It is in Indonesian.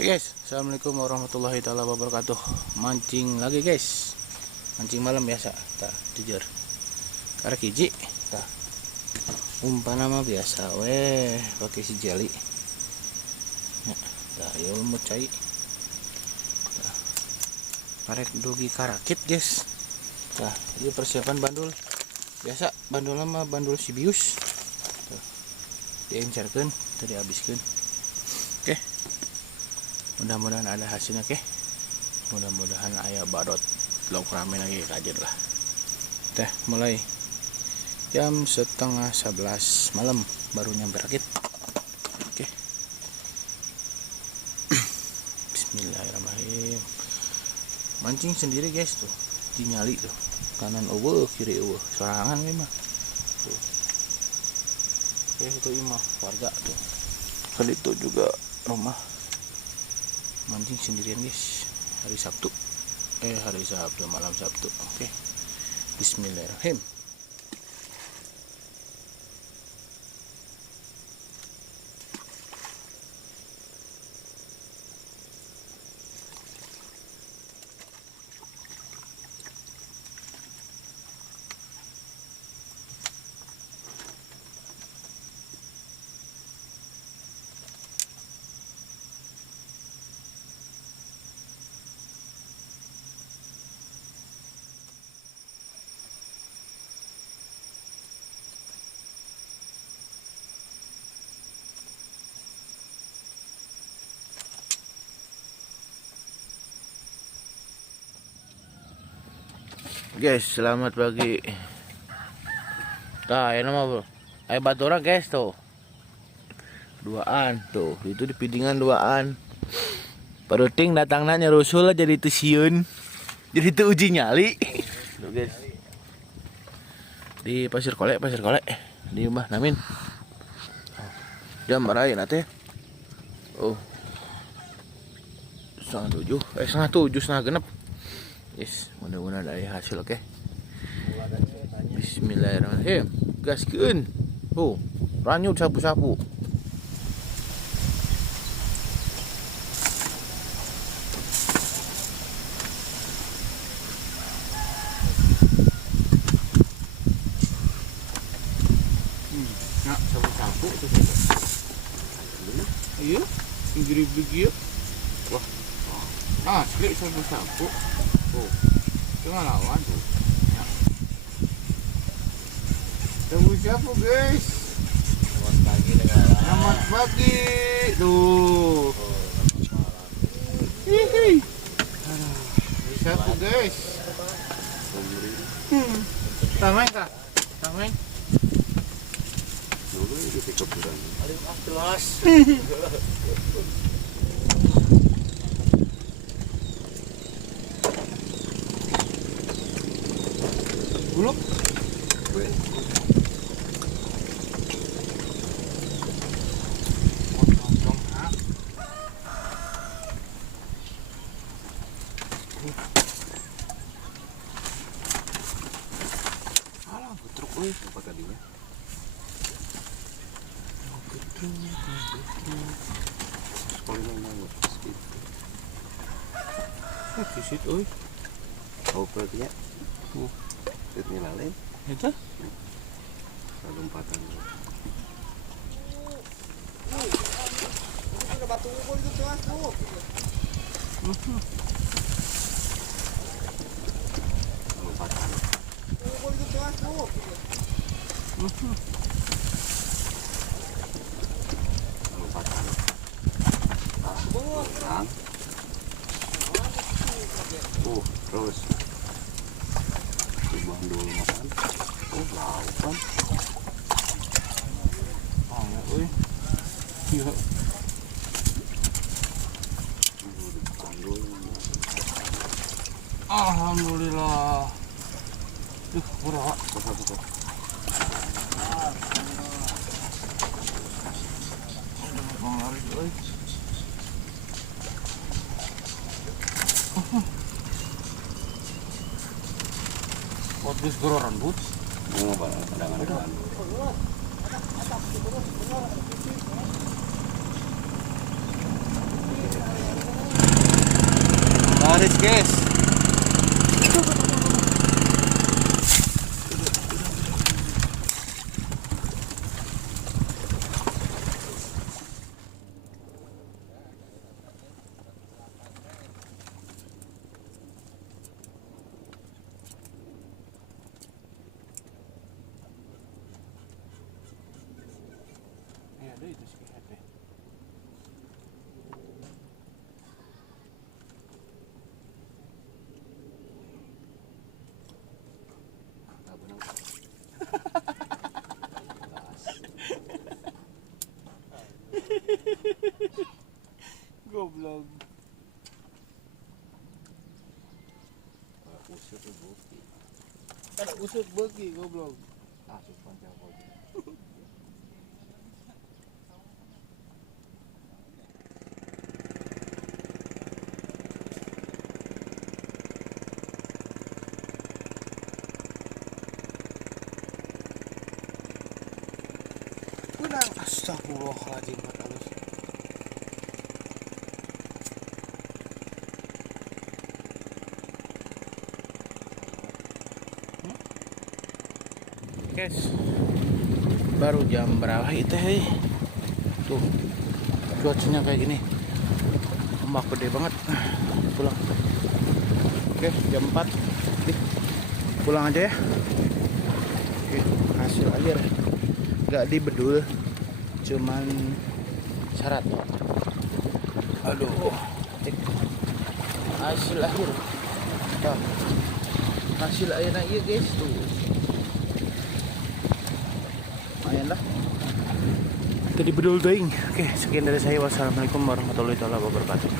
Oke guys, assalamualaikum warahmatullahi taala wabarakatuh. Mancing lagi guys, mancing malam biasa. Tah jujur, karek hiji. Tah umpan nama biasa, weh pakai si jeli. Tah yo lemut cai. Tah karek dogi karakit guys. Tah ini persiapan bandul biasa, bandul lama bandul Sibius. Tuh diencerkeun, tadi habiskeun. Oke, mudah-mudahan ada hasilnya. Mudah-mudahan ayah badot lauk ramen lagi kajet lah. Teh mulai jam 10:30 malam baru nyampe rakit. Oke. Bismillahirrahmanirrahim. Mancing sendiri guys tuh, dinyali tuh, kanan eueuh kiri eueuh, sorangan mah tuh. Itu imah warga tuh, kali itu juga rumah mancing sendirian guys, hari Sabtu malam Sabtu. Oke, bismillahirrahmanirrahim. Guys, selamat pagi. Nah, ini mah bro, ayo batura guys tuh, duaan tuh, itu di pidingan duaan. Paruting datangnya nyerusul lah jadi tusiun, jadi itu uji nyali. Tuh guys, di pasir kolek di rumah Namin. Jam marahin nate. Oh, setengah tujuh, setengah genep. Yes, mudah-mudahan ada hasil. Oke. Bismillahirrahmanirrahim. Gaskeun. Oh, ranyut sapu-sapu. Nah, sapu-sapu itu saja. Iya, pinggir begitu. Wah. Asli sapu-sapu. Oh, cuma lawan tuh. Ya. Sapu-sapu guys. Selamat pagi dengan. Selamat pagi tuh. Hihi. Sapu guys. Tameng kah? Tameng. Dulu itu keburan. Jelas. Buluk. Alah, getruk euy, Apa tadinya? Sekolah nang segitu. Kisit euy. Oh, berarti ya. Itu lain. Eta? Lompatan. Lompatan. Lompatan. Terus dibuang dulu makan. Laupan. Ya euy. Iya. Alhamdulillah. Duh, murah. Betul. Bang lari euy. Podcast gororan but. Mau kadang-kadang. guys. Ada itu sih HP. Nggak benar. Goblok. Usir tuh bukti. Ada usut beki goblok. Sumpah jauh. Benang. Astagfirullahaladzim. Halus. Guys, baru jam berapa itu hei? Tuh, cuacanya kayak gini, ombak gede banget. Pulang. Oke, jam 4. Nih, pulang aja ya. Oke, hasil akhir nggak dibedul, cuman syarat. Aduh, cek hasil akhir. Nah, hasil akhirnya iya guys tuh. Lumayan lah. Tadi bedul doing. Oke, sekian dari saya. Wassalamualaikum warahmatullahi wabarakatuh.